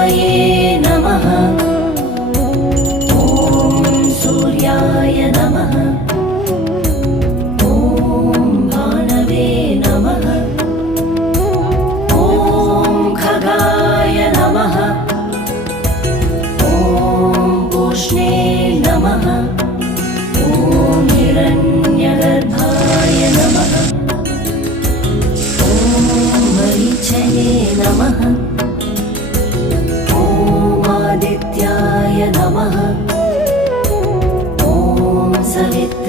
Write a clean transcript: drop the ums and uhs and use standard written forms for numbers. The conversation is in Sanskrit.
सूर्यपवये नमः। ॐ सूर्याय नमः। ॐ भानवे नमः। ॐ खगाय नमः। ॐ पूष्णे नमः। ॐ हिरण्यगर्भाय नमः। ॐ मरीचये नमः। ॐ आदित्याय नमः। ॐ सवित्